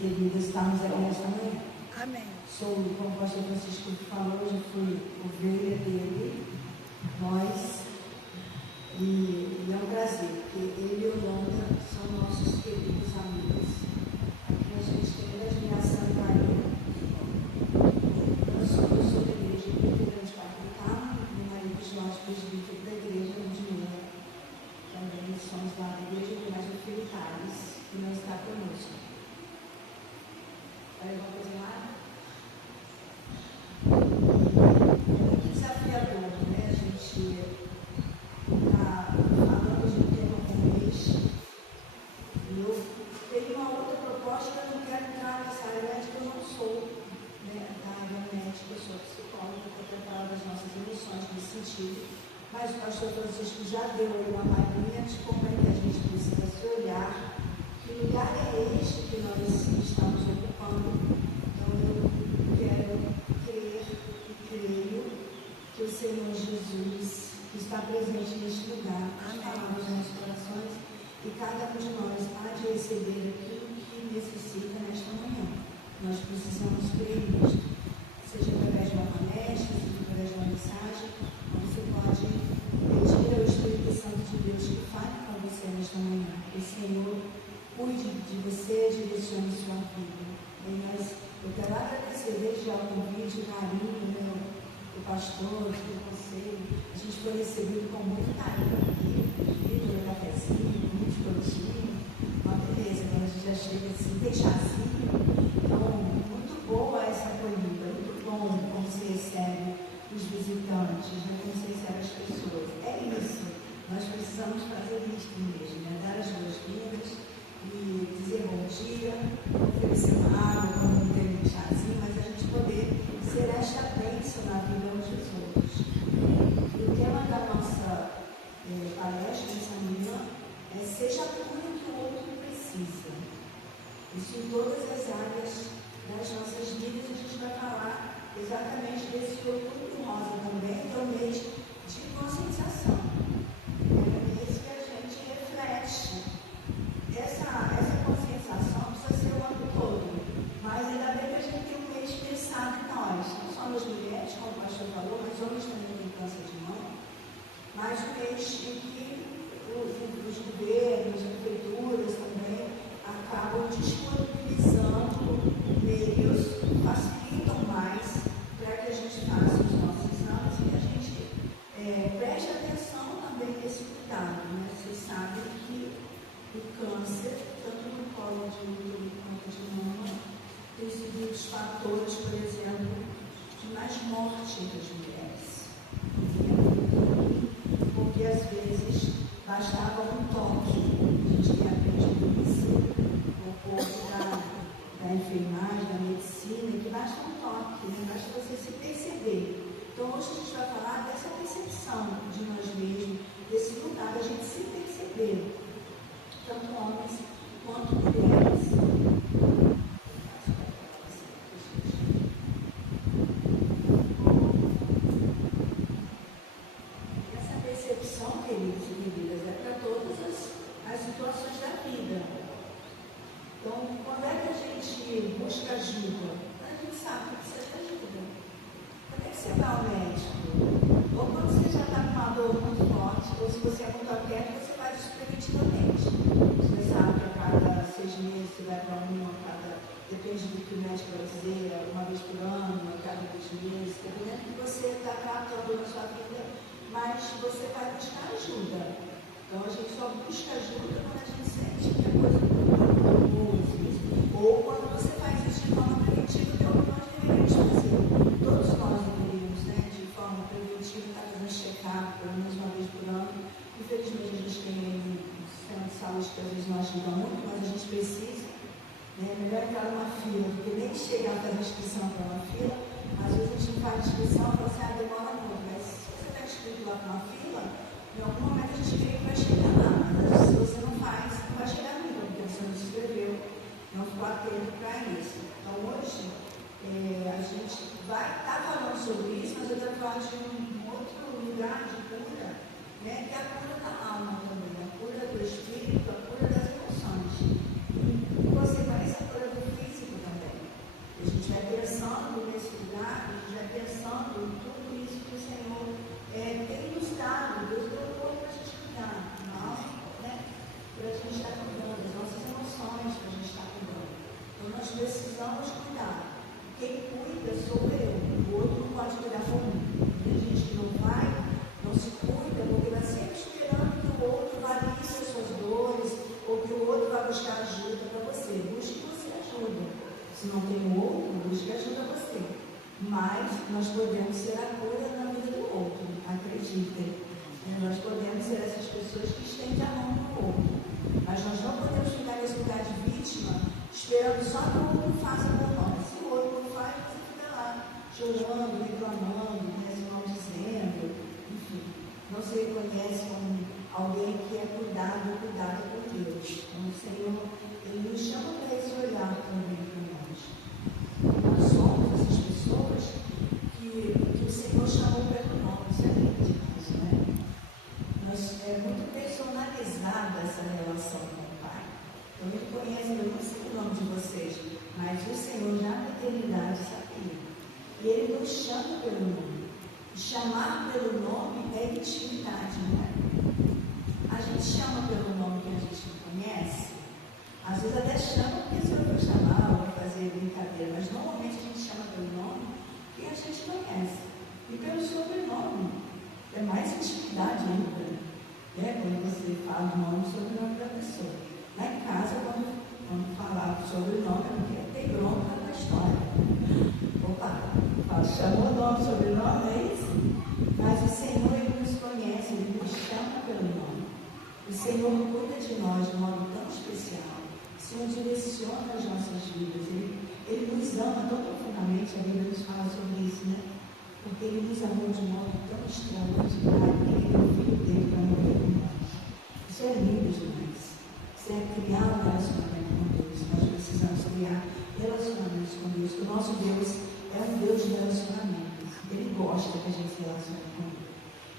devido a estarmos aqui nesta manhã. Amém. Sou, como o pastor Francisco falou, já fui ovelha dele, nós, e é um prazer, porque ele e o Londa são nossos queridos amigos. Aqui a gente tem grande admiração e carinho. Eu sou da igreja de Grande Patricano, meu marido Jorge, presbítero da igreja de Minas. Também somos lá da igreja, mas o filho Thales, que não está conosco. Vai alguma coisa lá? Que desafiador, né? A gente está falando de um tema como este. E eu tenho uma outra proposta que eu não quero entrar nessa área médica, eu não sou, né, da área médica, eu sou psicóloga, estou preparando as nossas emoções nesse sentido. Mas o pastor Francisco já deu aí uma palhinha de como é que a gente precisa se olhar. Que lugar é este que nós estamos ocupando? Então eu quero crer e creio que o Senhor Jesus está presente neste lugar, as palavras nos nossos corações, e cada um de nós há de receber aquilo que necessita nesta manhã. Nós precisamos crer nisto, seja através de uma palestra, seja através de uma mensagem. Você pode pedir ao Espírito Santo de Deus que fale com você nesta manhã. O Senhor cuide de você, direcione sua vida. Mas eu quero agradecer desde já o convite, o carinho, o pastor, o conselho. A gente foi recebido com muito carinho aqui, um cafezinho, muito produtivo. Uma beleza, quando a gente já chega assim, tem chazinho. Então, muito boa essa acolhida, muito bom como se recebe os visitantes, né? Como se recebe as pessoas. É isso. Nós precisamos fazer isso mesmo, né? Dar as boas-vindas e dizer bom dia, oferecer uma água, quando não tem um chazinho, mas a gente poder ser esta bênção na vida uns dos outros. E o tema da nossa palestra essa manhã é seja tudo que o outro precisa. Isso em todas as áreas das nossas vidas. A gente vai falar exatamente desse outubro rosa também, que é o mês de conscientização. É o mês que a gente reflete. Essa conscientização precisa ser o ano todo, mas ainda bem que a gente tem um mês pensado em nós, não só nas mulheres, como o pastor falou, mas homens também têm câncer de mama, mas um mês em que os governos, as prefeituras também acabam disponibilizando meios, facilitam mais para que a gente faça os nossos exames e que a gente preste atenção também nesse cuidado, né? Vocês sabem que o câncer, tanto no colo de útero quanto de mama, tem sido um dos fatores, por exemplo, de mais morte entre as mulheres. Porque às vezes bastava um toque. A gente tem aprendido isso no corpo da enfermagem, da medicina, que basta um toque, né? Basta você se perceber. Então hoje a gente vai falar dessa percepção de nós mesmos, desse lugar da gente se perceber. Tanto homens quanto mulheres. Essa percepção, queridos e queridas, é para todas as situações da vida. Então, quando é que a gente busca ajuda? A gente sabe que precisa de ajuda. Quando é que você vai ao médico? Ou quando você já está com uma dor muito forte, ou se você é muito aberto, você faz isso preventivamente. Você sabe que a cada 6 meses você vai para depende do que o médico vai dizer, uma vez por ano, a cada 2 meses, dependendo do que você está tratando na sua vida, mas você vai buscar ajuda. Então a gente só busca ajuda quando a gente sente que a coisa ou quando você faz isso de forma preventiva, que é o que nós deveríamos fazer. Todos nós deveríamos, né, de forma preventiva, estar fazendo check-up pelo menos uma vez por ano. Infelizmente a gente tem um sistema de saúde que às vezes não ajuda muito, mas a gente precisa. É melhor entrar numa fila do que nem chegar a fazer inscrição para uma fila. Às vezes a gente faz inscrição e fala assim, demora muito, mas se você está inscrito lá para uma fila, em algum momento a gente vê que vai chegar lá, mas se você não faz, não vai chegar nunca, porque você não se inscreveu, não ficou atento para isso. Então hoje a gente vai estar falando sobre isso, mas eu quero falar de um outro lugar de cura, né, que é a cura da alma também, a cura do espírito, a cura das emoções. Você conhece a cura do físico? Se não tem o outro, busque ajuda você. Mas nós podemos ser a cura na vida do outro, acreditem. Nós podemos ser essas pessoas que estendem a mão no outro. Mas nós não podemos ficar nesse lugar de vítima, esperando só que o outro faça por nós. Se o outro não faz, você fica lá, chorando, reclamando, se maldizendo, enfim. Não se reconhece como alguém que é cuidado por Deus. Então, o Senhor, Ele nos chama para esse olhar também para nós. Nós somos essas pessoas que o Senhor chamou pelo nome, isso é lindo demais, não é? É muito personalizada essa relação com o Pai. Então, Ele conhece, eu não sei o nome de vocês, mas o Senhor já na eternidade sabia. E Ele nos chama pelo nome. Chamar pelo nome é intimidade, não é? A gente chama pelo nome que a gente não conhece. Às vezes até chama porque se eu for chamar ou fazer brincadeira, mas normalmente a gente chama pelo nome que a gente conhece. E pelo sobrenome. É mais intimidade ainda. Quando você fala o nome e sobrenome da pessoa. Lá em casa, quando falar o sobrenome, é porque tem bronca na história. Opa, chamou o nome, sobrenome, é isso? Mas o Senhor, Ele nos conhece, Ele nos chama pelo nome. O Senhor cuida de nós de um modo tão especial. O Senhor direciona as nossas vidas. Ele nos ama tão profundamente, a Bíblia nos fala sobre isso, né? Porque Ele nos amou de um modo tão extraordinário que Ele deu o Filho dele para morrer por nós. Isso é lindo demais. Isso é criar um relacionamento com Deus. Nós precisamos criar relacionamentos com Deus. O nosso Deus é um Deus de relacionamentos. Ele gosta que a gente se relacione com Ele.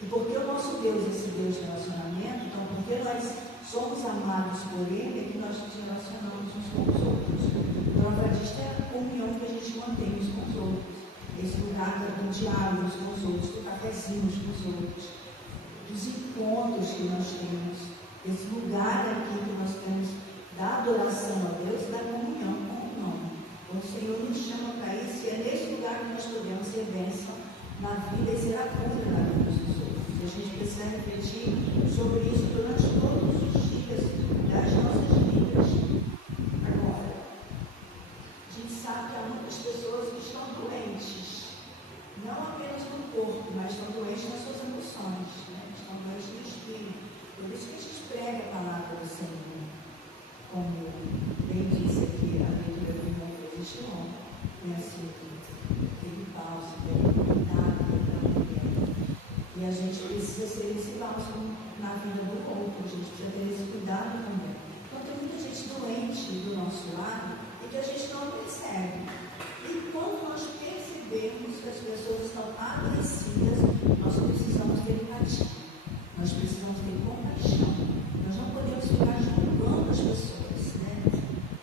E porque o nosso Deus é esse Deus de relacionamento, então porque nós somos amados por Ele, é que nós nos relacionamos uns com os outros. Então a Adventista é a comunhão que a gente mantém uns com os outros. Esse lugar do diálogo uns com os outros, do cafezinho uns com os outros, dos encontros que nós temos, esse lugar aqui que nós temos da adoração a Deus e da comunhão com o nome. O Senhor nos chama para isso e é nesse lugar que nós podemos ser bênção na vida e ser a cura na vida dos outros. A gente precisa refletir sobre isso durante todos os dias das nossas vidas. Agora, a gente sabe que há muitas pessoas que estão doentes, não apenas no corpo, mas estão doentes nas suas emoções, né? Estão doentes no espírito. Por isso que a gente prega a palavra do Senhor. Como bem disse aqui, a leitura do irmão existe um homem, conhece aquele pausa, cuidado, e a gente precisa ser esse bálsamo na vida do outro, a gente precisa ter esse cuidado também. Então tem muita gente doente do nosso lado e que a gente não percebe. E quando nós percebemos que as pessoas estão adoecidas, nós precisamos ter empatia, nós precisamos ter compaixão. Nós não podemos ficar julgando as pessoas, né?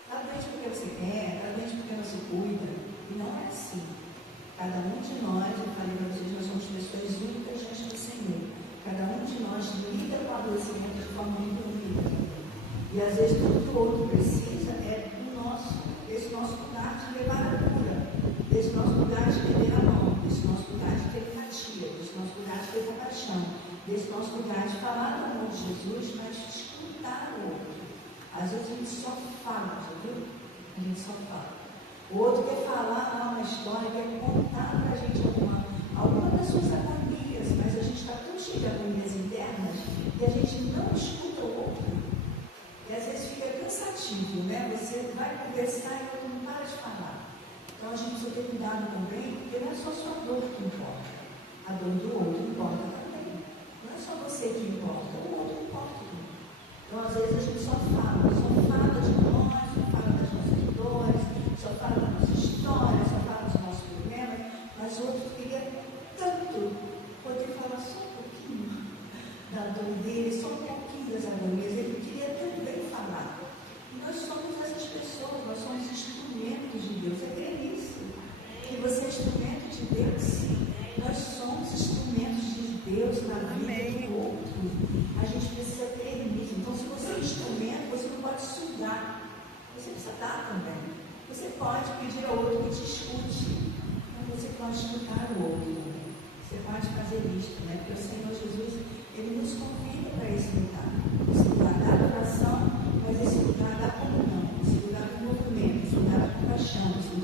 Está doente porque você quer, está doente porque não se cuida. E não é assim. Cada um de nós, eu falei para vocês, nós somos pessoas únicas diante do Senhor. Cada um de nós lida com o adoecimento de forma muito única. E às vezes tudo que o outro precisa é esse nosso lugar de levar a cura, esse nosso lugar de ter a mão, esse nosso lugar de ter empatia, esse nosso lugar de ter compaixão, esse nosso lugar de falar do amor de Jesus, mas de escutar o outro. Às vezes a gente só fala, já viu? A gente só fala. O outro quer falar uma história, quer contar para a gente alguma das suas agonias, mas a gente está tão cheio de agonias internas que a gente não escuta o outro. E às vezes fica cansativo, né? Você vai conversar e o outro não para de falar. Então a gente precisa ter cuidado também, porque não é só a sua dor que importa. A dor do outro importa também. Não é só você que importa, o outro importa. Então às vezes a gente só fala de nós, só fala das nossas dores, só fala da nossa história, só fala dos nossos problemas, mas o outro queria tanto poder falar só um pouquinho da dor dele, só um pouquinho das agonias, ele queria também falar. E nós somos essas pessoas, nós somos instrumentos de Deus. É crer nisso. Que você é instrumento de Deus, sim. Nós somos instrumentos de Deus na vida do outro. A gente precisa crer nisso. Então, se você é instrumento, você não pode sugar. Você precisa dar também. Você pode pedir ao outro que te escute, mas você pode escutar o outro. Você pode fazer isso, né? Porque o Senhor Jesus, Ele nos convida para esse lugar da adoração, mas esse lugar da comunhão, esse lugar do movimento, esse lugar da compaixão, esse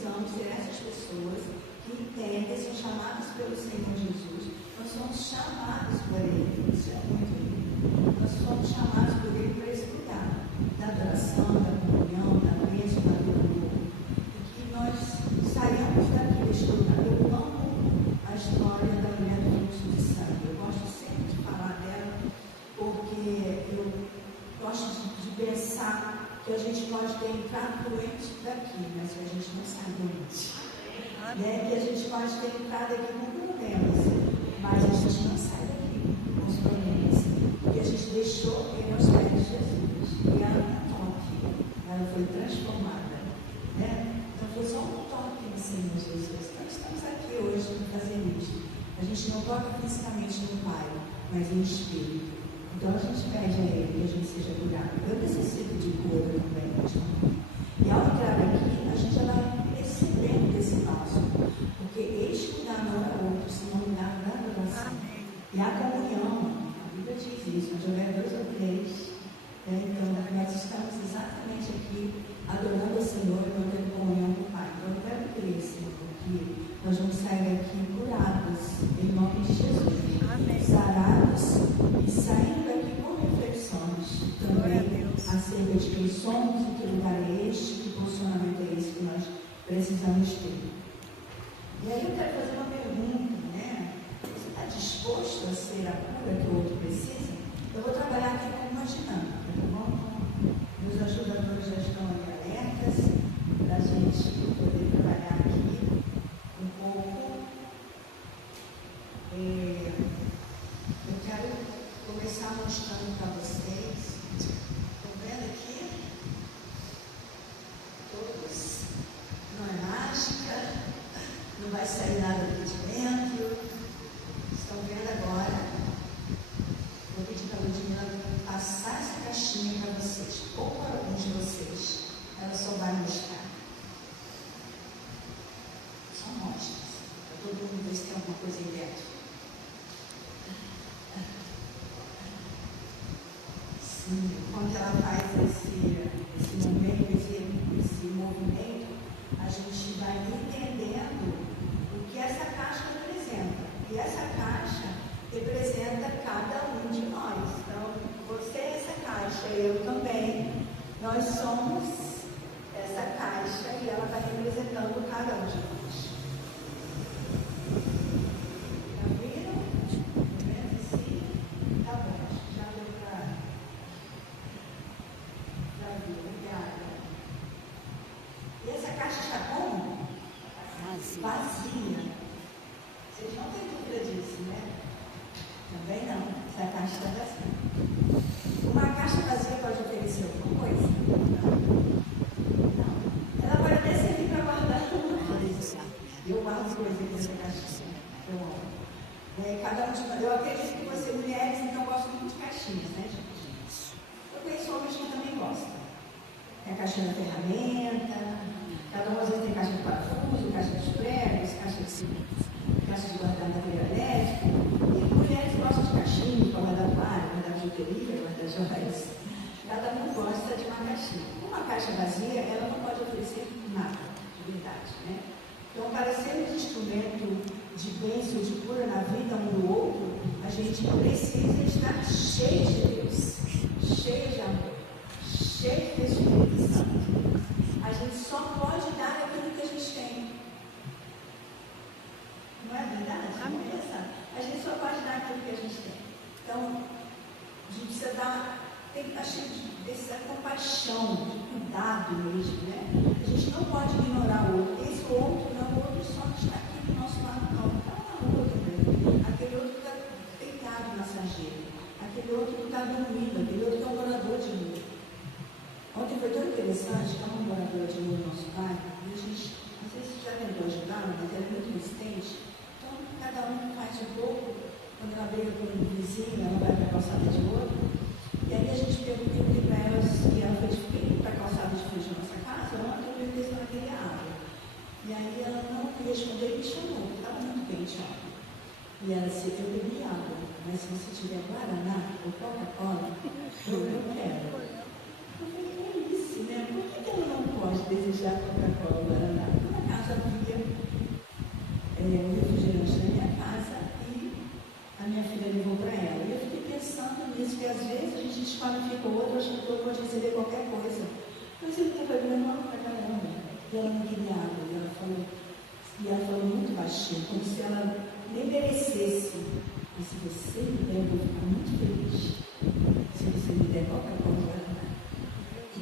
precisamos ser essas pessoas que entendem, são chamadas pelo Senhor Jesus. Nós somos chamados por Ele. Isso é muito lindo. Nós somos chamados por Ele para esse lugar da adoração, da comunhão, da bênção, da glória. E que nós saiamos daqui deste lugar. Eu amo a história da mulher do fluxo de sangue. Eu gosto sempre de falar dela, porque eu gosto de pensar que a gente pode ter entrado doente daqui, mas que a gente não sai doente. Que a gente pode ter entrado aqui com problemas, mas a gente não sai daqui com os problemas, porque a gente deixou ele aos pés de Jesus. E ela não toque, ela foi transformada. Então foi só um toque no Senhor Jesus. Então estamos aqui hoje para fazer isso. A gente não toca fisicamente no Pai, mas em espírito. Então a gente pede a Ele que a gente seja curado. Eu necessito de cura também, e ao entrar aqui, a gente já vai recebendo desse passo, porque este lugar não é outro, senão o lugar da adoração. E a comunhão, a Bíblia diz isso, onde houver 2 ou 3, então nós estamos exatamente aqui adorando o Senhor e mantendo comunhão com o Pai. Então eu quero crer, Senhor, que nós vamos sair daqui curados, em nome de Jesus. Sarados e saindo daqui com reflexões também acerca de quem somos, em que lugar é este, que posicionamento é esse que nós precisamos ter. E aí eu quero fazer uma pergunta, Você está disposto a ser a cura que o outro precisa? Eu vou trabalhar aqui com uma dinâmica, tá bom? Meus ajudadores já estão ali alertas para a gente poder trabalhar aqui um pouco. Eu quero começar mostrando para vocês. Estão vendo aqui? Todos. Não é mágica, não vai sair nada aqui de dentro. Estão vendo agora? Vou pedir para a Ludmila passar essa caixinha para vocês, ou para alguns de vocês. Ela só vai mostrar. Só mostra, para todo mundo ver se tem alguma coisa aí dentro. Sim, quando ela faz esse movimento, a gente vai entendendo o que essa caixa representa. E essa caixa representa cada um de nós. Então, você é essa caixa, eu também. Nós somos essa caixa e ela está representando cada um de nós. Já viram? Sim? Tá bom, acho que já deu para... Já viu, obrigada. E essa caixa está como? Vazia. Vocês não têm dúvida disso, né? Também não. Essa caixa está vazia. Uma caixa vazia pode oferecer alguma coisa? Não. Ela pode até servir para guardar alguma coisa. Eu guardo coisas nessa caixinha. Eu amo. Cada um de nós. Eu acredito que você, mulheres, então gostam muito de caixinhas, né, gente? Eu conheço homens que também gostam. É a caixinha da ferramenta. Cada um às vezes tem caixa de parafuso, caixa de pregos, caixa de guardar material elétrico. E mulheres gostam de caixinhas para guardar toalha, guardar bijuteria, guardar joias. Cada um gosta de uma caixinha. Uma caixa vazia, ela não pode oferecer nada, de verdade, né? Então, para ser um instrumento de bênção, de cura na vida um do outro, a gente precisa estar cheio de Deus, cheio de amor, cheio de Espírito Santo. A gente só pode dar aquilo que a gente tem. Não é verdade? Vamos pensar. A gente só pode dar aquilo que a gente tem. Então, a gente precisa tem que estar cheio dessa compaixão, de cuidado mesmo, né? A gente não pode ignorar o outro. Esse outro não, o outro só está aqui do nosso lado, não. Está na rua também. Aquele outro está deitado na sarjeta. Aquele outro que está dormindo. Aquele outro que é um morador de luz. Ontem foi tão interessante que uma moradora de luz do nosso bairro, e a gente, não sei se já tentou ajudar, mas ela é muito resistente. Então, cada um faz um pouco. Quando ela briga com um vizinho, ela vai para a calçada de outro. E aí a gente perguntou para ela se ela foi de para a calçada de frente da nossa casa, ontem eu perguntei se ela queria água. E aí ela não respondeu e me chamou, porque estava muito quente ontem. E ela disse, eu bebi água, mas se você tiver Guaraná ou Coca-Cola, eu não quero. Eu falei, é isso, né? Por que ela não pode desejar Coca-Cola ou Guaraná? Na casa havia um refrigerante na minha casa e a minha filha levou para ela. E eu fiquei pensando nisso, que às vezes a gente desqualifica o outro achando que o outro pode receber qualquer coisa. Mas ele está bebendo água para caramba. E ela não queria água. E ela falou muito baixinho, como se ela nem merecesse. E se você me der, eu vou ficar muito feliz. Se você me der qualquer coisa,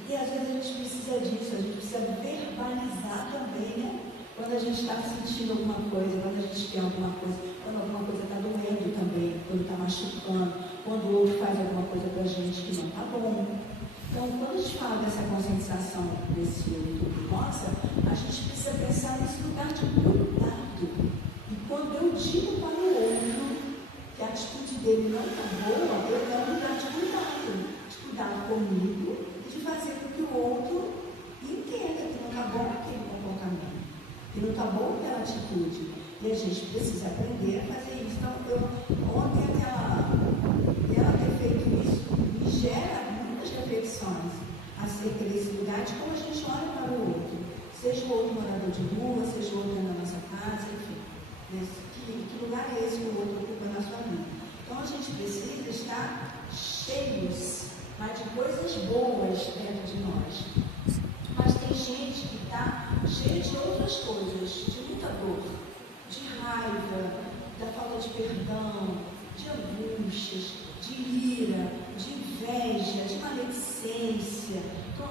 e às vezes a gente precisa disso, a gente precisa verbalizar também, né? Quando a gente está sentindo alguma coisa, quando a gente quer alguma coisa, quando alguma coisa está doendo também, quando está machucando, quando o outro faz alguma coisa para a gente que não está bom. Então, quando a gente fala dessa conscientização desse YouTube nossa, a gente precisa pensar nesse lugar de cuidado. E quando eu digo para o outro que a atitude dele não está boa, eu dou um lugar de cuidado comigo, de fazer com que o outro entenda que não está bom aquele comportamento, que não está bom aquela atitude. E a gente precisa aprender a fazer isso. Então, ontem ela ter feito isso me gera muitas reflexões acerca desse lugar de como a gente olha para o outro. Seja o outro morador de rua, seja o outro na nossa casa, enfim. Que lugar é esse que o outro ocupa na sua vida? Então, a gente precisa estar cheios, mas de coisas boas dentro de nós. Mas tem gente que está cheia de outras coisas, de muita dor, de raiva, da falta de perdão, de angústias, de ira, de inveja, de maledicência. Então,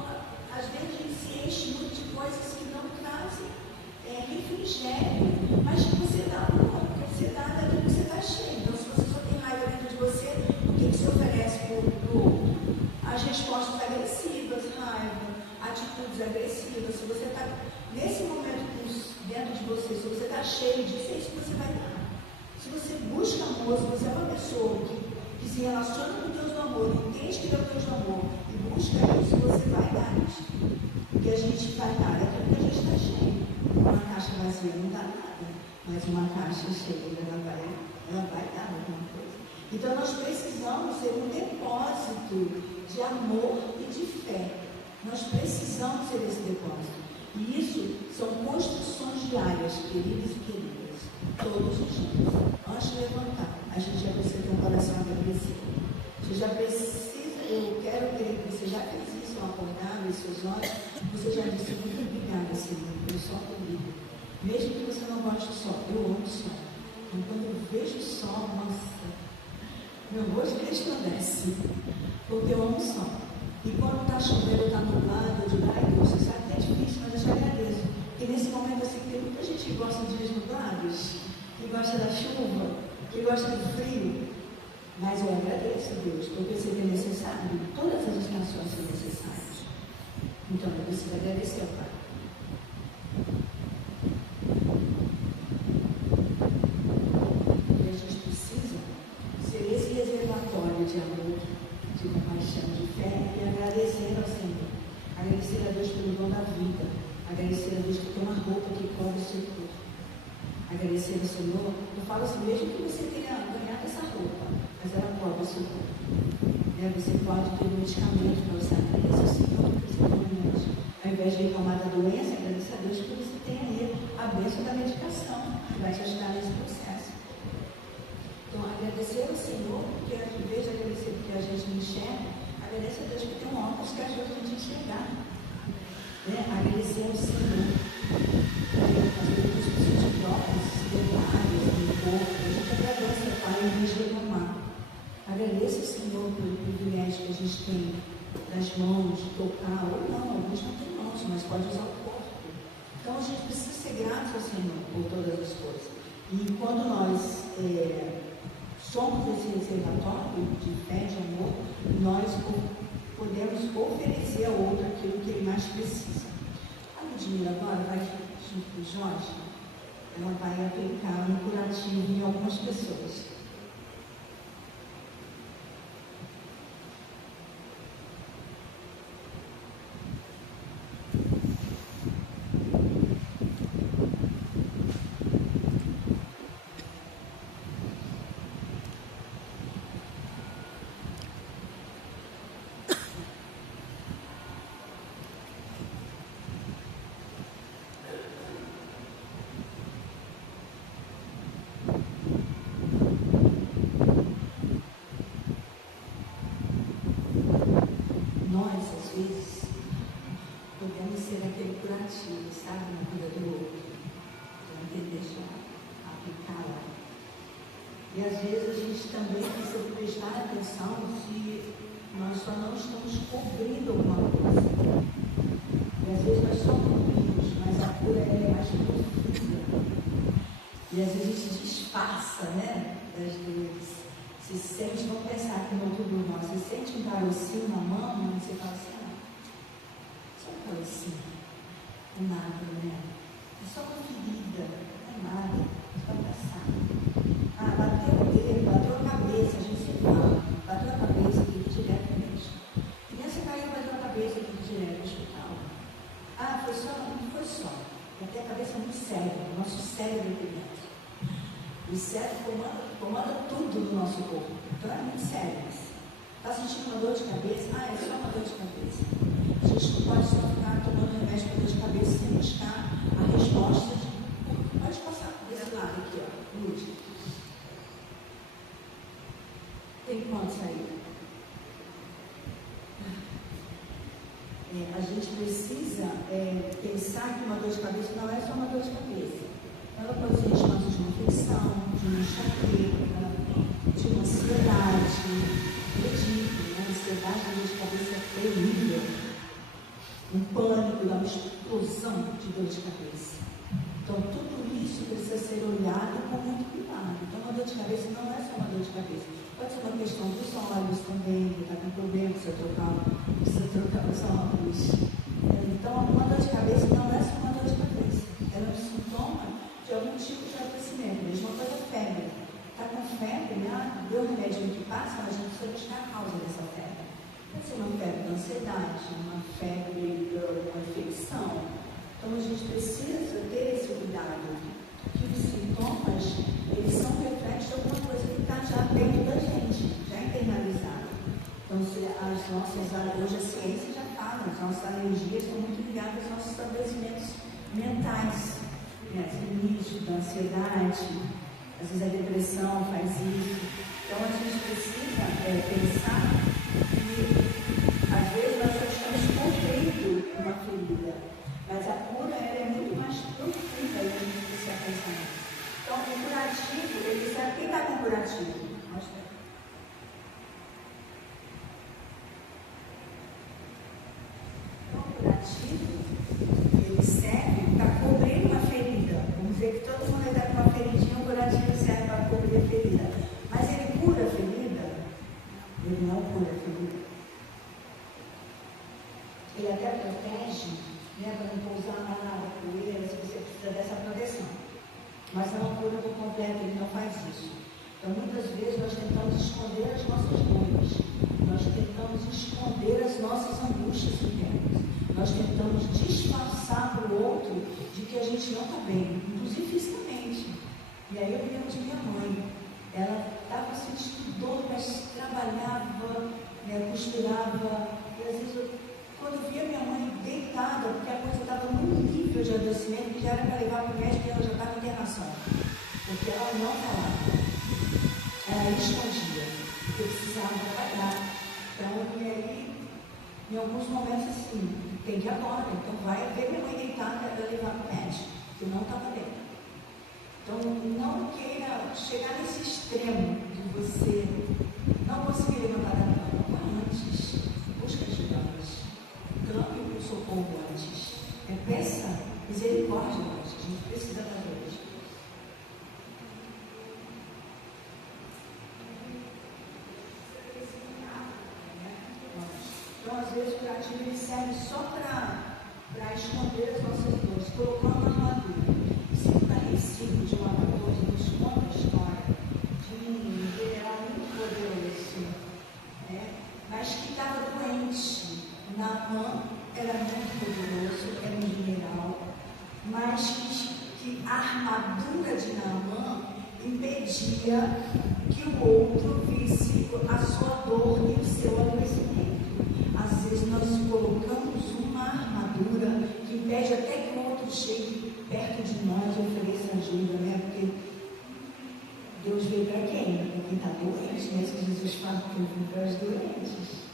às vezes a gente se enche muito de coisas que não trazem refrigério, mas que você dá porque você dá daquilo que você está cheio. Então, se você só tem raiva dentro de você, o que você oferece para o outro? As respostas agressivas, raiva, atitudes agressivas. Se você está nesse momento dentro de você, se você está cheio disso, é isso que você vai dar. Se você busca amor, se você é uma pessoa que se relaciona com Deus do amor, entende que Deus é o Deus do amor e busca isso, você vai dar isso. O que a gente vai dar é aquilo que a gente está cheio. Uma caixa vazia não dá nada, mas uma caixa cheia, ela vai dar alguma coisa. Então nós precisamos ser um depósito de amor e de fé. Nós precisamos ser esse depósito. E isso são construções diárias, queridos e queridas, todos os dias. Antes de levantar, a gente já precisa ter um coração agradecido. Você já precisa, eu quero crer que você já fez isso ao acordar, abrir seus olhos, você já disse muito obrigada, Senhor, pelo sol comigo. Mesmo que você não goste do sol, eu amo o sol. Então, quando eu vejo o sol, nossa, meu rosto resplandece, porque eu amo o sol. E quando está chovendo, está nublado, eu digo, ai Deus, você sabe que é difícil, mas eu te agradeço. Porque nesse momento eu sei que tem muita gente que gosta de dias nublados, que gosta da chuva, que gosta do frio. Mas eu agradeço a Deus, porque eu sei que é necessário, todas as estações são necessárias. Então eu preciso agradecer ao Pai. E a gente precisa ser esse reservatório de amor, de compaixão, de fé, e agradecer ao Senhor. Agradecer a Deus pelo dom da vida. Agradecer a Deus por ter uma roupa que cobre o seu corpo. Agradecer ao Senhor, eu falo assim, mesmo que você tenha ganhado essa roupa, mas ela cobre o seu corpo. Você pode ter um medicamento para você agradecer ao Senhor, porque você tem um médico. Ao invés de reclamar da doença, agradecer a Deus porque você tem aí a bênção da medicação, que vai te ajudar nesse processo. Então, agradecer ao Senhor, porque em vez de agradecer porque a gente não enxerga, agradecer a Deus porque tem um óculos que ajuda a gente a enxergar. Agradecer ao Senhor. Às vezes a gente precisa de próteses dentárias no corpo, a gente agradece ao Pai em vez de reclamar. Agradeça ao Senhor pelo privilégio que a gente tem das mãos, de tocar, ou não, alguns não têm mãos, mas pode usar o corpo. Então a gente precisa ser grato ao Senhor por todas as coisas. E quando nós somos esse reservatório de fé, de amor, nós podemos oferecer ao outro aquilo que ele mais precisa. A Ludmila agora vai junto com o Jorge, ela vai aplicar um curativo em algumas pessoas. ser aquele curativo, sabe, na vida do outro. Então, tem que deixar aplicar lá. E às vezes a gente também precisa prestar atenção se nós só não estamos cobrindo alguma coisa. E às vezes nós só cobrimos, mas a cura é mais profunda. E às vezes a gente disfarça, né, das dores. Se sente, vamos pensar aqui no outro grupo, você sente um carocinho na mão, e você fala assim, só um carocinho, não é nada, né? É só uma ferida, não é nada, vai passar. Bateu o dedo, bateu a cabeça, a gente se fala, bateu a cabeça, tem que ir direto no médico. Criança caiu, bateu a cabeça, tem que ir direto no hospital. Foi só, não foi só. Porque a cabeça é muito séria, o nosso cérebro é dentro. O cérebro comanda tudo no nosso corpo. Então é muito sério isso. Está sentindo uma dor de cabeça? É só uma dor de cabeça. A gente não pode só ficar tomando remédio para dor de cabeça sem buscar a resposta de. Pode passar desse lado aqui, ó. Luz. Tem quantos aí? A gente precisa pensar que uma dor de cabeça não é só uma dor de cabeça. Ela pode ser chamada de uma infecção, de uma enxaqueca, de uma ansiedade. Acredito, né? A ansiedade, a dor de cabeça é terrível. Um pânico, dá uma explosão de dor de cabeça. Então, tudo isso precisa ser olhado com muito cuidado. Então, uma dor de cabeça não é só uma dor de cabeça. Pode ser uma questão dos olhos também, que está com problema, precisa trocar os olhos. Então, uma dor de cabeça não é só uma dor de cabeça. Ela é um sintoma de algum tipo de adoecimento. Mesma coisa, febre. Está com febre, né? Deu o remédio que passa, mas a gente precisa buscar a causa dessa febre. Pode ser uma febre de ansiedade, uma febre de uma infecção. Então, a gente precisa ter esse cuidado. Que os sintomas, eles são reflexos de alguma coisa que está já dentro da gente, já internalizado. Então, se as nossas, hoje a ciência já fala, as nossas alergias estão muito ligadas aos nossos adoecimentos mentais. Limite, da ansiedade, às vezes a depressão faz isso. Então a gente precisa pensar que às vezes nós só estamos cobrindo uma ferida, mas a cura é muito mais profunda e a gente precisa pensar. Então o curativo, ele sabe quem está com curativo? Mostra aí. Então o curativo, ele serve para cobrir uma ferida. Vamos dizer que todo mundo está com uma feridinha, o curativo serve para cobrir a ferida. Mas ele cura a ferida? Ele não cura a ferida. Ele até protege, né, para não pousar nada, poeira, se você precisa dessa proteção. Mas não cura por completo, ele não faz isso. Então, muitas vezes, nós tentamos esconder as nossas dores. Nós tentamos esconder as nossas angústias internas. Nós tentamos disfarçar para o outro de que a gente não está bem, inclusive fisicamente. E aí eu me lembro de minha mãe. Ela estava sentindo dor, mas trabalhava, costurava. E às vezes, quando eu via minha mãe deitada, porque a coisa estava num nível de adoecimento que já era para levar para o médico e ela já estava em internação. Porque ela não falava. Ela escondia. Eu precisava trabalhar. Então, e aí, em alguns momentos assim, tem que ir agora. Então, vai ver minha mãe deitada para levar para o médico, que não estava bem. Então, não queira chegar nesse extremo de você não conseguir levantar da cama. Antes, busca ajuda antes. Clame por socorro antes. Peça misericórdia antes. A gente precisa fazer isso. Então, às vezes, o curativo ele serve só para esconder as nossas dores, colocando uma armadura. Se está recibo de um amador que nos conta a história de um general muito poderoso, mas que estava doente. Naamã era muito poderoso, era um general, mas que a armadura de Naamã impedia que o outro visse a sua dor e o seu adoecimento. Às vezes nós colocamos uma armadura que impede até que o outro chegue perto de nós e ofereça ajuda, né? Porque Deus veio para quem? Para quem está doente, né? Se Jesus fala que ele veio para os doentes.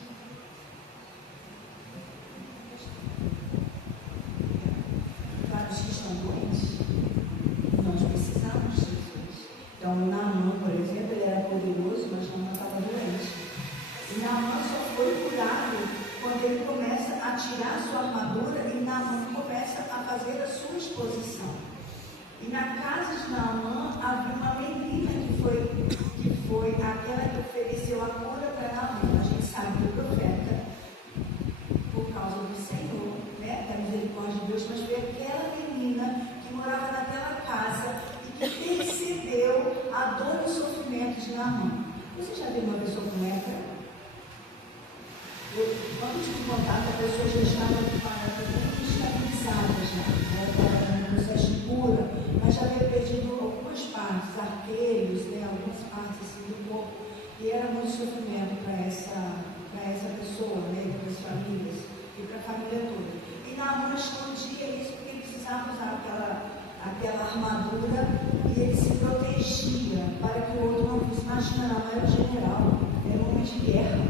sua armadura e Naamã começa a fazer a sua exposição. E na casa de Naamã havia uma menina que foi aquela que ofereceu a cura para Naamã. A gente sabe que o profeta, por causa do Senhor, né, da misericórdia de Deus, mas foi aquela menina que morava naquela casa e que percebeu a dor e o sofrimento de Naamã. Você já viu uma pessoa com lepra? Quando eu tive contato, a pessoa já estava muito estabilizada, ela estava no processo de cura, mas já havia perdido algumas partes, artérios, né, algumas partes assim, do corpo, e era muito sofrimento para essa pessoa, né, para as famílias e para a família toda. E Naamã escondia isso porque ele precisava usar aquela armadura e ele se protegia para que o outro não visse. Imagina, Naamã era um general, era um homem de guerra.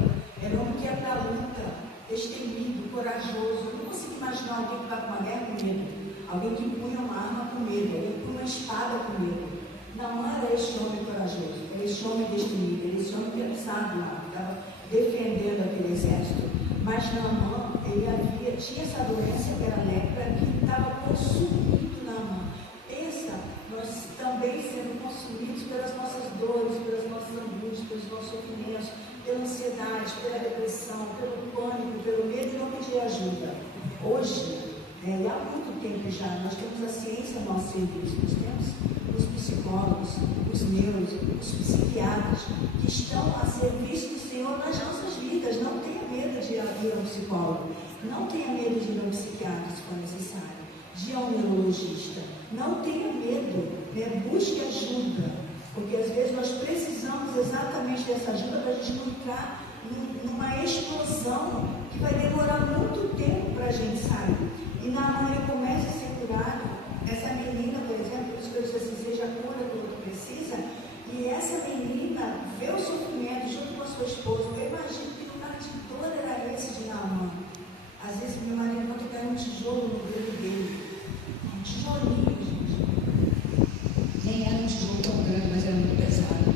Era um homem que ia para a luta, destemido, corajoso. Eu não consigo imaginar alguém que vai para uma guerra com medo. Alguém que punha uma arma com medo, alguém que punha uma espada com medo. Não era esse homem corajoso, era esse homem destemido, era esse homem pensado lá, que estava defendendo aquele exército. Mas Naamã, ele tinha essa doença, que era a lepra, que estava consumindo Naamã. Pensa, nós também sendo consumidos pelas nossas dores, pelas nossas angústias, pelos nossos sofrimentos, pela ansiedade, pela depressão, pelo pânico, pelo medo e não pedir ajuda. Hoje, e há muito tempo já, nós temos a ciência ao nosso serviço, nós temos os psicólogos, os neurólogos, os psiquiatras que estão a serviço do Senhor nas nossas vidas. Não tenha medo de ir a um psicólogo, não tenha medo de ir a um psiquiatra se for necessário, de ir a um neurologista, não tenha medo, né? Busque ajuda. Porque às vezes nós precisamos exatamente dessa ajuda para a gente não entrar numa explosão que vai demorar muito tempo para a gente sair. E Naamã ele começa a ser curado. Essa menina, por exemplo, por isso que eu disse assim, seja a cura que o outro precisa. E essa menina vê o sofrimento junto com a sua esposa. Eu imagino que lugar de dor era esse de Naamã. Às vezes meu marido conta que era um tijolo no dedo dele. Um tijolinho, gente. Nem era um tijolo tão grande, mas era muito pesado.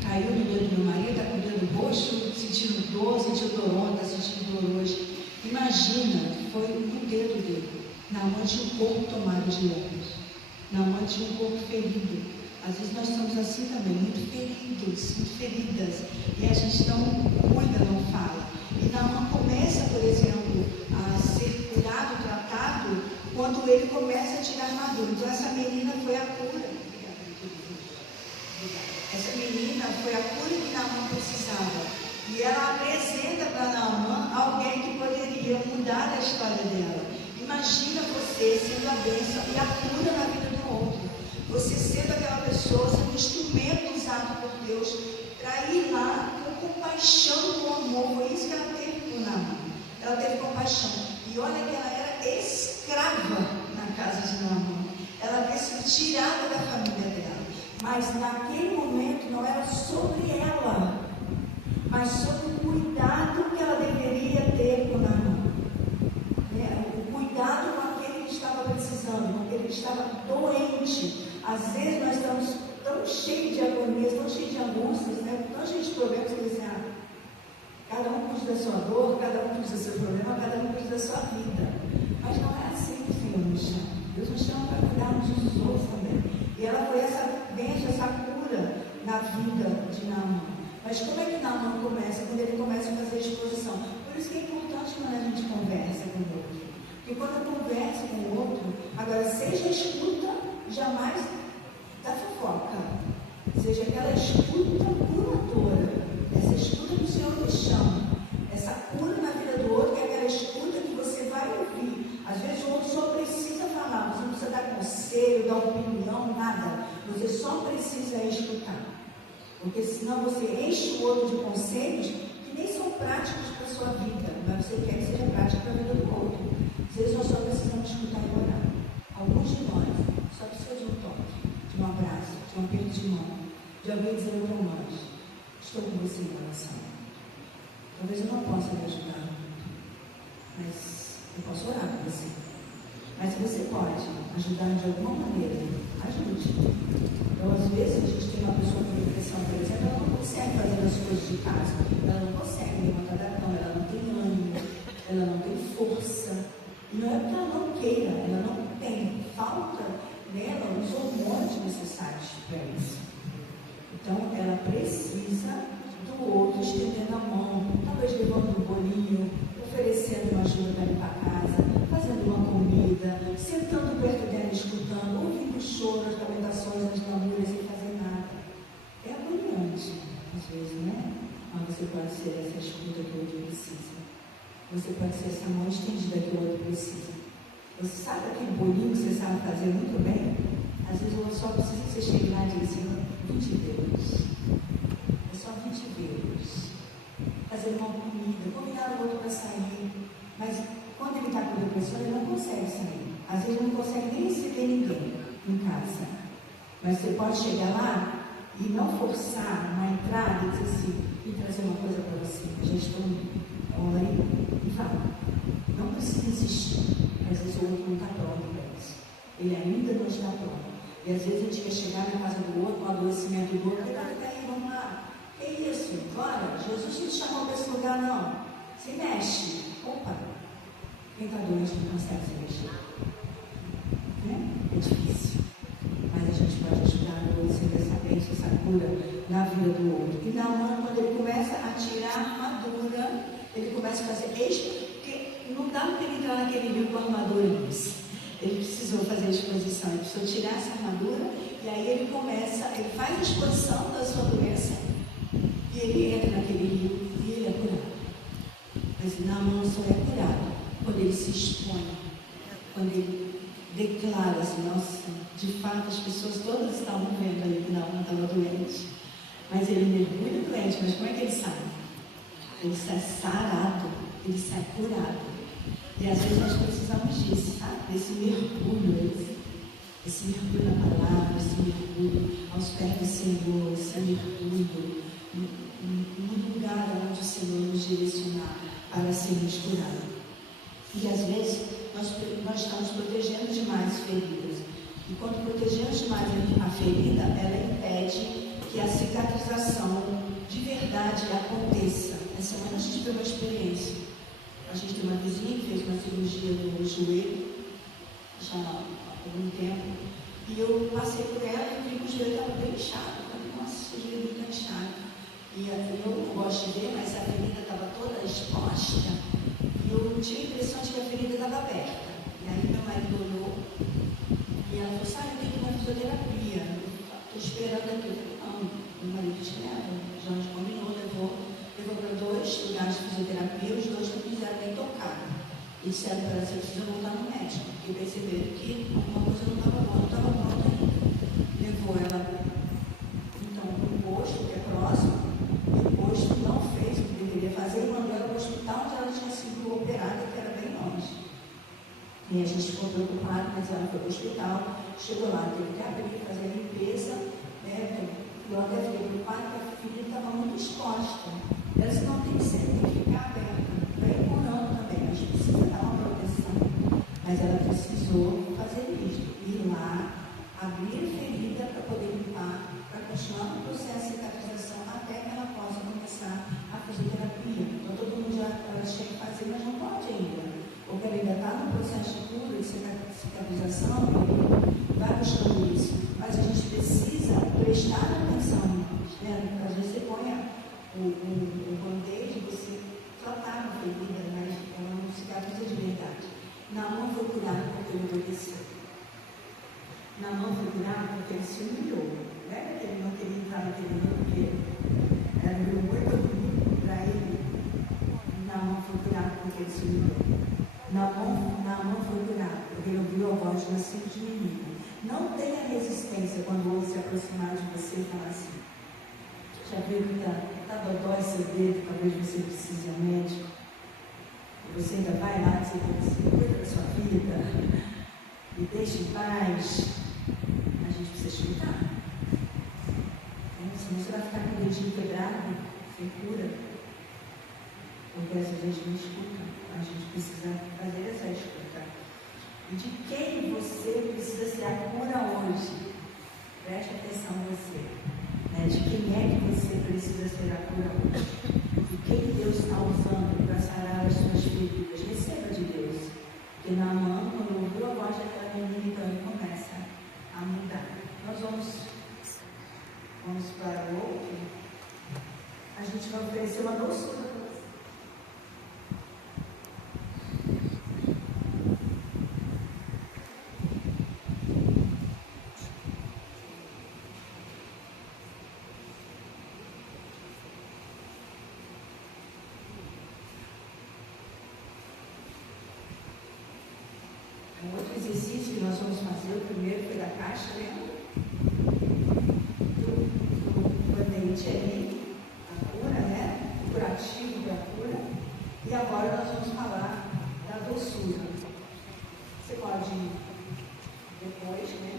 Caiu no dedo do meu marido, está com o dedo roxo, sentindo dor, sentiu dor ontem, está sentindo dor hoje. Imagina, foi no dedo dele. Naamã tinha um corpo tomado de lepras. Naamã tinha um corpo ferido. Às vezes nós estamos assim também, muito feridos, muito feridas. E a gente não cuida, não fala. E Naamã começa, por exemplo, a ser curado, tratado, quando ele começa a tirar a armadura. Então essa menina foi a cura. Essa menina foi a cura que Naamã precisava. E ela apresenta para Naamã alguém que poderia mudar a história dela. Imagina você sendo a bênção e a cura na vida do outro. Você sendo aquela pessoa, sendo um instrumento usado por Deus para ir lá com compaixão, com amor. Foi isso que ela teve por Naamã. Ela teve compaixão. E olha que ela era escrava na casa de Naamã. Ela havia sido tirada da família dela. Mas naquele momento não era sobre ela, mas sobre o cuidado que ela deveria ter com Naamã. O cuidado com aquele que estava precisando, com aquele que estava doente. Às vezes nós estamos tão cheios de agonias, tão cheios de angústias, né? Tão cheios de problemas que dizem, cada um cuida da sua dor, cada um cuida do seu problema, cada um cuida da sua vida. Mas não é assim que o Senhor nos chama. Deus nos chama para cuidarmos uns dos outros também. E ela foi essa bênção, essa cura na vida de Naamã. Mas como é que Naamã começa? Quando ele começa a fazer a exposição. Por isso que é importante quando a gente conversa com o outro. Porque quando eu converso com o outro, agora seja escuta, jamais da fofoca. Seja aquela escuta curadora. Essa escuta que o Senhor me chama. Essa cura na vida do outro, que é aquela escuta que você vai ouvir. Às vezes o outro só precisa falar, você não precisa dar conselho, dar opinião, nada. Você só precisa escutar. Porque senão você enche o outro de conselhos que nem são práticos para a sua vida, mas você quer que seja prático para a vida do outro. Às vezes nós só precisamos escutar e orar. Alguns de nós só precisam de um toque, de um abraço, de um aperto de mão, de alguém dizendo para nós, estou com você em oração. Talvez eu não possa lhe ajudar, mas eu posso orar por você. Mas se você pode ajudar de alguma maneira, ajude. Então, às vezes, a gente tem uma pessoa com depressão, por exemplo, ela não consegue fazer as coisas de casa, ela não consegue levantar da cama, ela não tem ânimo, ela não tem força. E não é porque ela não queira, ela não tem, falta nela os hormônios necessários para isso. Então, ela precisa do outro estendendo a mão, talvez levando um bolinho, oferecendo uma ajuda para ir para casa, fazendo uma comida, sentando perto dela, escutando, ouvindo choro, as lamentações, as lamúrias, sem fazer nada. É agoniante, às vezes, né? Mas você pode ser essa escuta que o outro precisa. Você pode ser essa mão estendida que o outro precisa. Você sabe aquele bolinho que você sabe fazer muito bem? Às vezes o outro só precisa que você chegue lá e diga assim, 20 euros. É só 20 euros. Fazer uma comida, convidar o outro para sair. Mas quando ele está com depressão, ele não consegue sair. Às vezes ele não consegue nem receber ninguém em casa. Mas você pode chegar lá e não forçar uma entrada e dizer assim, e trazer uma coisa para você. A gente olha e fala. Não precisa insistir. Às vezes o outro não está pronto para isso. Ele ainda não está pronto. E às vezes a gente quer chegar na casa do outro, com o adoecimento do outro, aí, vamos lá. Que isso? Glória, Jesus não te chamou para esse lugar, não. Se mexe. Opa! Quem está doente não consegue se mexer. É difícil. Mas a gente pode ajudar o outro a receber essa bênção, essa cura na vida do outro. E Naamã, quando ele começa a tirar a armadura, ele começa a fazer extra, porque não dá para ele entrar naquele rio com a armadura em si. Ele precisou fazer a exposição, ele precisou tirar essa armadura, e aí ele começa, ele faz a exposição da sua doença, e ele entra naquele rio, e ele é curado. Mas Naamã só é curado quando ele se expõe, quando ele declara assim, nossa, de fato as pessoas todas estavam vendo ali que Naamã estava doente, mas ele mergulha doente, mas como é que ele sai? Ele sai sarado, ele sai curado. E às vezes nós precisamos disso, sabe? Desse mergulho, esse mergulho na palavra, esse mergulho aos pés do Senhor, esse mergulho no lugar onde o Senhor nos direcionar para sermos curados. E às vezes nós estamos protegendo demais feridas. E quando protegemos demais a ferida, ela impede que a cicatrização de verdade aconteça. Essa semana a gente teve uma experiência. A gente tem uma vizinha que fez uma cirurgia no joelho, já há algum tempo, e eu passei por ela e vi que o joelho estava bem inchado. Eu falei, nossa, o joelho está inchado. E eu não gosto de ver, mas a ferida estava toda exposta, e eu tinha a impressão de que a ferida estava aberta. E aí meu marido olhou, e ela falou, sabe, eu tenho que ir na fisioterapia, estou esperando aqui. Eu falei, não, meu marido disse, já nos combinou, levou para 2 lugares de fisioterapia, os 2 não quiseram nem tocar. E disseram para ela, você precisa voltar no médico, porque perceberam que alguma coisa não estava boa, não estava pronta ainda. Levou ela, então, para um posto que é próximo, e o posto não fez o que deveria fazer, e mandou ela para o hospital onde ela tinha sido operada, que era bem longe. E a gente ficou preocupado, mas ela foi para o hospital, chegou lá, teve que abrir, fazer a limpeza, né? Eu até fiquei preocupada que a ferida estava muito exposta. Ela disse, não, tem que ser, tem que ficar aberta. Vai curando também, mas precisa dar uma proteção. Mas ela precisou fazer isso, ir lá, abrir a ferida para poder limpar, para continuar no processo de cicatrização até que ela possa começar a fisioterapia. Então todo mundo já tinha que fazer, mas não pode ainda. Porque ela ainda está no processo de cura, de cicatrização, vai buscando isso. Mas a gente precisa prestar atenção, né? Porque às vezes você põe o band-aid, você tratar a ferida, mas ela não cicatriza de verdade. Naamã foi curado porque ele obedeceu. Naamã foi curado porque ele se humilhou. Não é que ele não queria entrar naquele rio, porque era um rio muito bonito para ele. Naamã foi curado porque ele se humilhou. Naamã foi curado porque ele ouviu a voz de uma simples menina. Não tenha resistência quando o outro se aproximar de você e falar assim, já viu que está dodói seu dedo, talvez você precise de um médico. E você ainda vai lá e você fala assim, cuida da sua vida, me deixe em paz. A gente precisa escutar. Senão você vai ficar com o dedinho quebrado, sem cura. Porque às vezes a gente não escuta. A gente precisa fazer essa escuta. E de quem você precisa ser a cura hoje? Preste atenção em você. Né? De quem é que você precisa ser a cura hoje? De quem Deus está usando para sarar as suas feridas? Receba de Deus. Porque Naamã, quando ouviu a voz daquela menina, então ele começa a mudar. Nós vamos para o outro. A gente vai oferecer uma doçura para você. Um outro exercício que nós vamos fazer, o primeiro foi da caixa, lembra? Do band-aid ali, a cura, né? O curativo da cura. E agora nós vamos falar da doçura. Você pode, depois, né?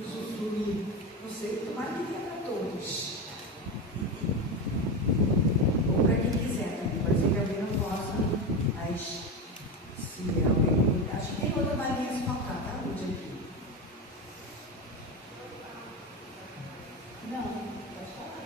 Usufruir, não sei, tomar que tenha para todos. Ou para quem quiser também. Pode ser que alguém não possa, mas se alguém. Acho que tem outra marinha se faltar, tá, Lúdia? Aqui. Não, pode falar.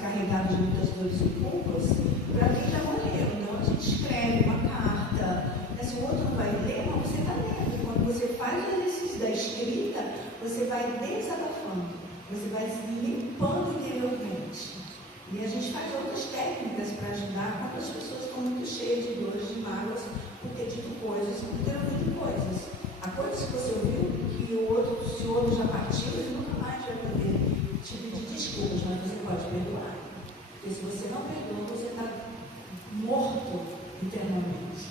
Carregado de muitas dores e culpas, para quem já morreu. Então a gente escreve uma carta. Se o outro não vai ler, mas você está lendo. Quando você faz o exercício da escrita, você vai desabafando, você vai se limpando interiormente. E a gente faz outras técnicas para ajudar quando as pessoas estão muito cheias de dores, de mágoas, por ter dito coisas, por ter ouvido coisas. Há coisas que você ouviu que o outro, se o outro já partiu, ele nunca mais vai poder te pedir desculpas, mas você pode perdoar. Porque se você não perdoa, você está morto internamente.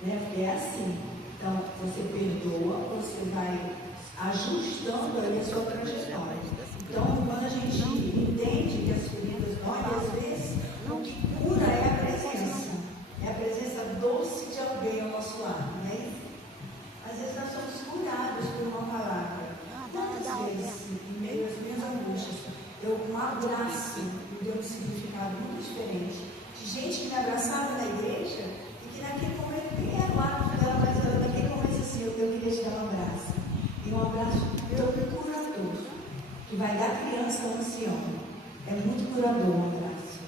Né? Porque é assim. Então, você perdoa, você vai ajustando ali a sua trajetória. Então, quando a gente entende que as feridas doem, às vezes, o que cura é a presença. É a presença doce de alguém ao nosso lado. Né? queria te dar um abraço. E um abraço curador, que vai da criança ao ancião. É muito curador um abraço.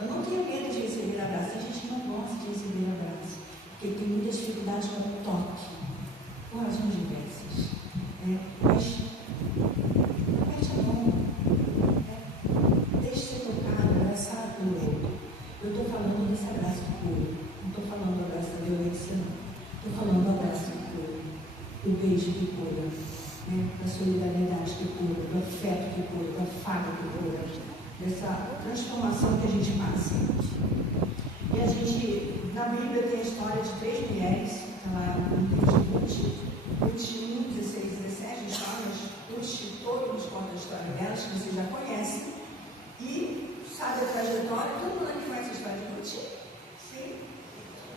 Eu não tenho medo de receber abraço. A gente não gosta de receber abraço, porque tem muita dificuldade com o toque, por razões diversas. Mas aperte a mão. Deixe ser tocado, abraçado pelo outro. Eu estou falando desse abraço de cura. Não estou falando do abraço da violência, não. Estou falando do abraço de cura, do beijo que cura, da solidariedade que cura, do afeto que cura, do afago que cura, dessa transformação que a gente passa. E a gente, na Bíblia, tem a história de 3 mulheres, ela no livro de Ruth 1, 16, 17 histórias. Ruth, todo mundo conta a história delas, que você já conhece, e sabe a trajetória. Todo mundo aqui conhece a história de Ruth? Sim.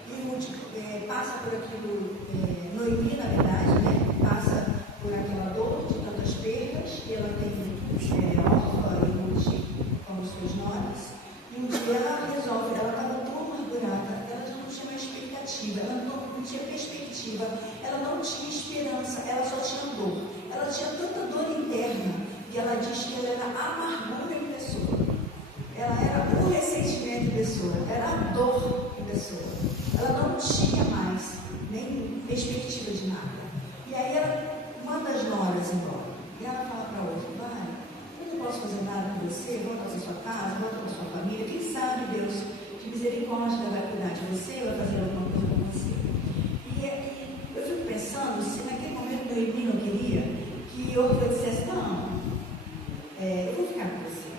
E Ruth passa por aquilo, Noemi, na verdade, passa por aquela dor de tantas perdas, e ela tem Orfa e Ruth como seus nomes. E um dia ela resolve, ela estava tão amargurada, ela já não tinha mais expectativa, ela não tinha perspectiva, ela não tinha esperança, ela só tinha dor. Ela tinha tanta dor interna, e ela diz que ela era amargura em pessoa. Ela era o ressentimento em pessoa, era a dor em pessoa. Ela não tinha mais nem perspectiva de nada. E aí ela manda as noras embora. E ela fala para a outra: vai, eu não posso fazer nada por você, volta para sua casa, volta para sua família. Quem sabe Deus de misericórdia vai cuidar de você, vai fazer alguma coisa com você. E eu fico pensando se naquele momento Noemi não queria que Orfa dissesse: não, eu vou ficar com você.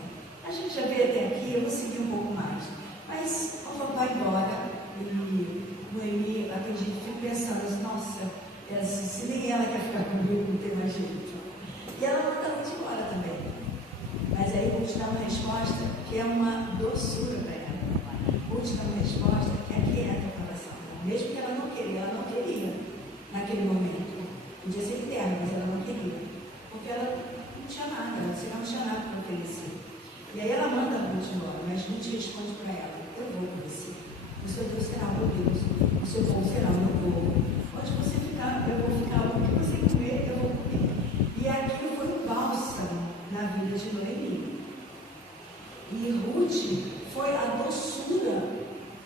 A gente já veio até aqui, eu vou seguir um pouco mais. Mas Orfa vai embora e Noemi atendida, fico pensando assim: nossa, se nem ela quer ficar comigo, não tem mais jeito. E ela manda a Ruth embora também. Mas aí Ruth dá uma resposta que é uma doçura para ela. Ruth dá uma resposta que aquieta o coração. Mesmo que ela não queria naquele momento. Podia ser eterno, mas ela não queria. Porque ela não tinha nada, ela não tinha nada para oferecer. E aí ela manda a Ruth embora, mas Ruth responde para ela: eu vou com você. O seu Deus será o meu Deus, o seu povo será o meu povo. Pode você ficar, eu vou ficar, o que você comer, eu vou comer. E aquilo foi um bálsamo na vida de Noemi. E Ruth foi a doçura.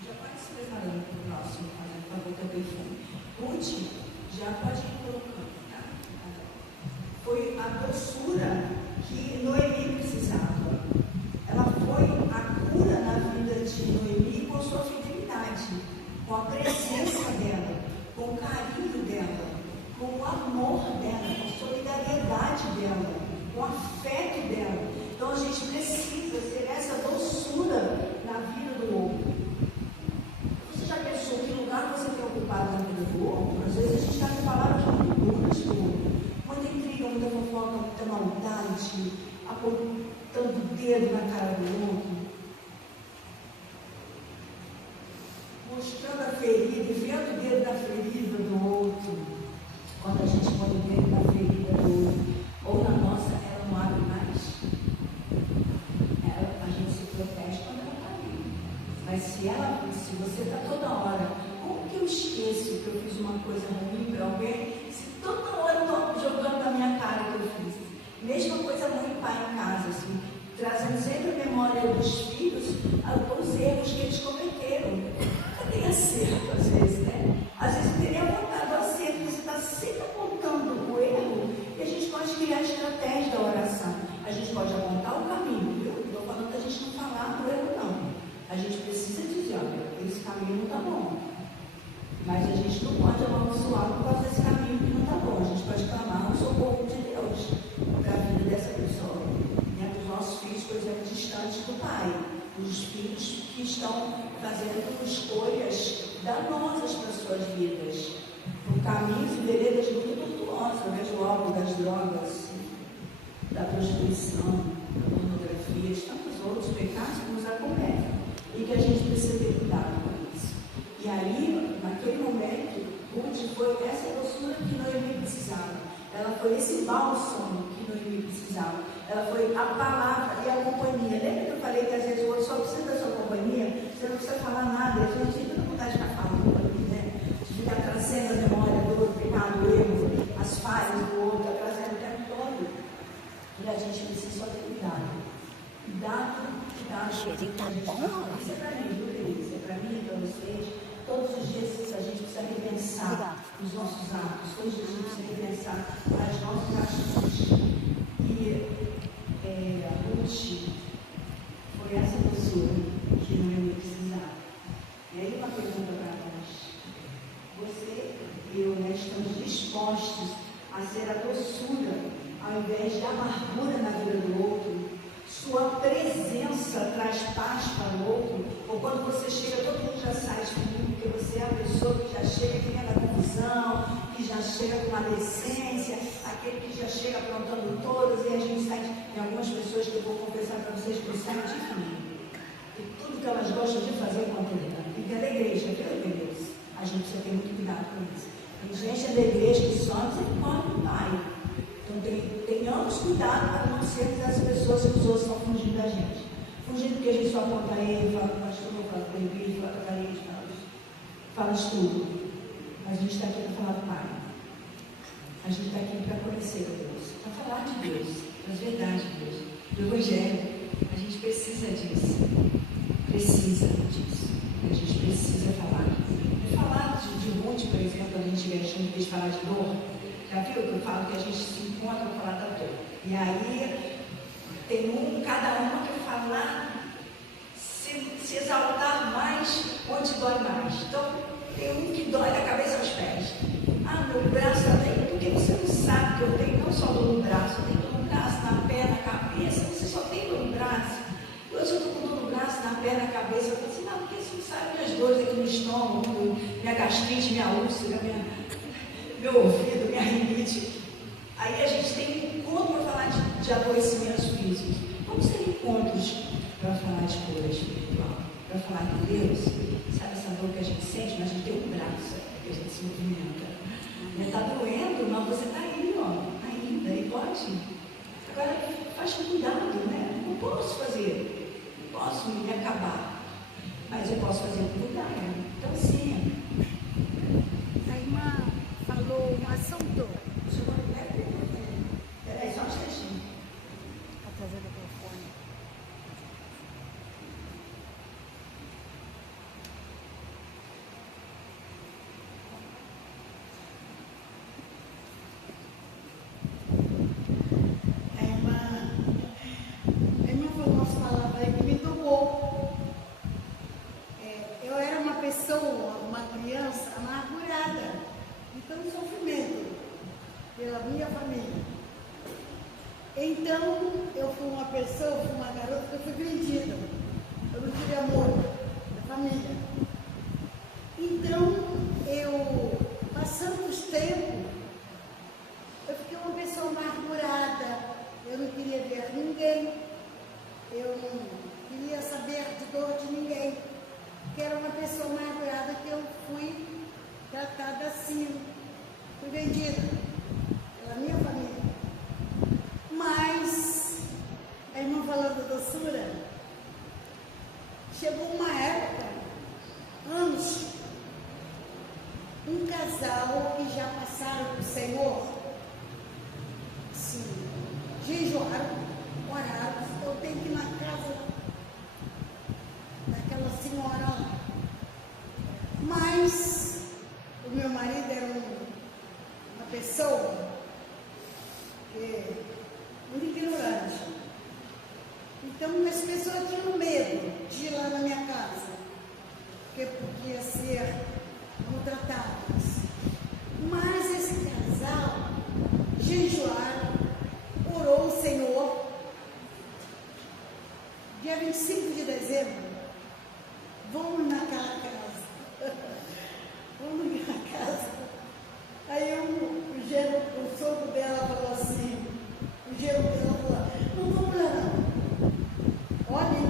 Já pode se preparando para o próximo, por favor, teu perfume. Ruth, já pode ir colocando, tá? Foi a doçura que Noemi precisava. Ela foi a cura na vida de Noemi com sua fidelidade, com a presença dela, com o carinho dela, com o amor dela, com a solidariedade dela, com o afeto dela. Então a gente precisa ser essa doçura na vida do outro. Você já pensou que lugar você tem ocupado na vida do outro? Às vezes a gente está com palavras muito duras do outro, muita intriga, muita fofoca, muita maldade, apontando o dedo na cara do outro, mostrando a ferida e vendo o dedo na ferida do outro. Quando a gente põe o dedo na ferida do outro, ou na nossa, ela não abre mais. A gente se protege quando ela está ali. Mas se você está toda hora, como que eu esqueço que eu fiz uma coisa ruim para alguém, se toda hora eu estou jogando na minha cara que eu fiz? Mesma coisa mãe e pai em casa, assim, trazendo sempre a memória dos filhos, os erros que eles cometeram. Tem acerto, às vezes, né? Às vezes teria apontado o acerto, você está sempre apontando o erro, e a gente pode criar estratégia da oração. A gente pode apontar o caminho, viu? Não estou falando da gente não falar do erro, não. A gente precisa dizer: olha, esse caminho não está bom. Mas a gente não pode amaldiçoar por causa desse caminho que não está bom. A gente pode clamar o socorro de Deus para a vida dessa pessoa, né? Para os nossos filhos, por exemplo, distantes do Pai. Os filhos que estão fazendo escolhas danosas para suas vidas, por caminhos e veredas muito tortuosas, através do álcool, das drogas, da prostituição, da pornografia, de tantos outros pecados que nos acometem e que a gente precisa ter cuidado com isso. E aí, naquele momento, Ruth foi essa doçura que Noemi precisava. Ela foi esse bálsamo que Noemi precisava. Ela foi a palavra e a companhia. Lembra que eu falei que às vezes o outro só precisa da sua companhia? Você não precisa falar nada. A gente tem toda vontade de ficar falando, né? De ficar trazendo a memória do pecado, do erro. os nossos atos, todos a gente tem que pensar nas nossas ações. E Ruth foi essa pessoa que não ia precisar. E aí uma pergunta para nós. Você e eu, né, estamos dispostos a ser a doçura ao invés de amargura na vida do outro? Sua presença traz paz para o outro? Ou quando você chega, todo mundo já sai de mim, porque você é a pessoa que já chega que vem da confusão, que já chega com maledicência, aquele que já chega aprontando todas, e a gente sai de algumas pessoas que eu vou confessar para vocês que saem de mim. E tudo que elas gostam de fazer é contra ele. E da igreja, viu, Deus? A gente precisa ter muito cuidado com isso. Tem gente da igreja que só desenvolve o pai. Então tenhamos cuidado para não sermos as pessoas que os outros estão fugindo da gente. Fugindo porque a gente só aponta ele, fala com o pastor, fala com a igreja, fala com a parede, fala de tudo. Mas a gente está aqui para falar do pai. A gente está aqui para conhecer Deus, para falar de Deus, das verdades de Deus, do Evangelho. A gente precisa disso. Precisa disso. A gente precisa falar. Falar de Ruth, por exemplo, quando a gente vê de falar de dor. Já viu que eu falo que a gente se encontra para falar da dor? E aí tem cada uma que fala, se exaltar mais, onde dói mais. Então, tem um que dói da cabeça aos pés. Ah, meu braço também, porque você não sabe que eu tenho não só dor no braço, eu tenho dor no braço, na perna, na cabeça. Você só tem dor no braço. E hoje eu estou com dor no braço, na perna, na cabeça. Eu falo assim, não, porque você não sabe minhas dores aqui no estômago, minha gastrite, minha úlcera, meu ouvido, minha rinite. Aí a gente tem um encontro para falar de adoecimentos físicos. Vamos ter encontros para falar de cura espiritual, para falar de Deus. Sabe essa dor que a gente sente, mas a gente tem um braço que a gente se movimenta. Está doendo, mas você está aí, ó, ainda, e pode. Agora, faz com cuidado, né? Não posso fazer, não posso me acabar, mas eu posso fazer com cuidado. Então, sim. A irmã falou uma ação toda. Peraí, só um instantinho. Está trazendo o microfone. A irmã falou umas palavras aí que me tocou. Eu era uma pessoa, uma criança amargurada, então sofrimento pela minha família. Então, eu fui uma pessoa, fui uma garota que eu fui vendida. Eu não tive amor da família. Então, passando os tempos, eu fiquei uma pessoa amargurada. Eu não queria ver ninguém. Eu não queria saber de dor de ninguém. Porque era uma pessoa amargurada que eu fui tratada assim. Fui vendida pela minha família. Mas, a irmã falando da doçura, chegou uma época, anos, um casal que já passaram para o Senhor, sim, jejuaram, oraram, eu tenho que ir na casa daquela senhora lá. Mas, o meu marido era uma pessoa que muito ignorante. Então as pessoas tinham medo de ir lá na minha casa, porque podia ser maltratadas. Mas esse casal jejuaram, orou o Senhor. Dia 25 de dezembro, vamos naquela casa. Vamos naquela casa. Aí o sogro dela falou assim, o genro dela falou, não vamos lá não. Olha,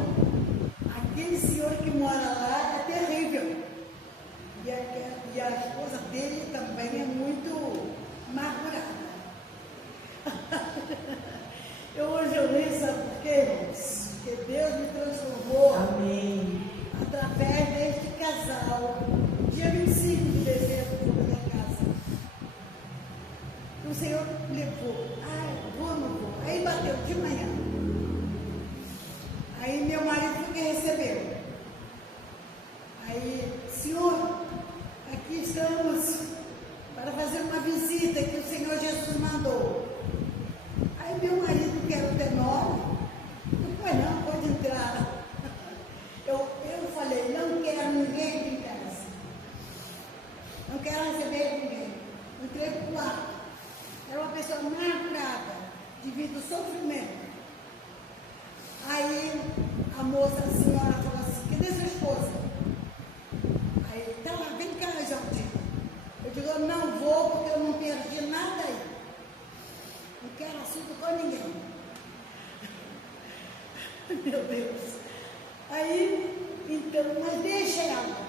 aquele senhor que mora lá é terrível. E a do sofrimento. Aí a moça, a senhora falou assim, cadê sua esposa? Aí ele, tá lá, vem cá, Jardim. Eu digo, eu não vou porque eu não perdi nada aí. Não quero assunto com ninguém. Meu Deus. Aí, então, mas deixa ela.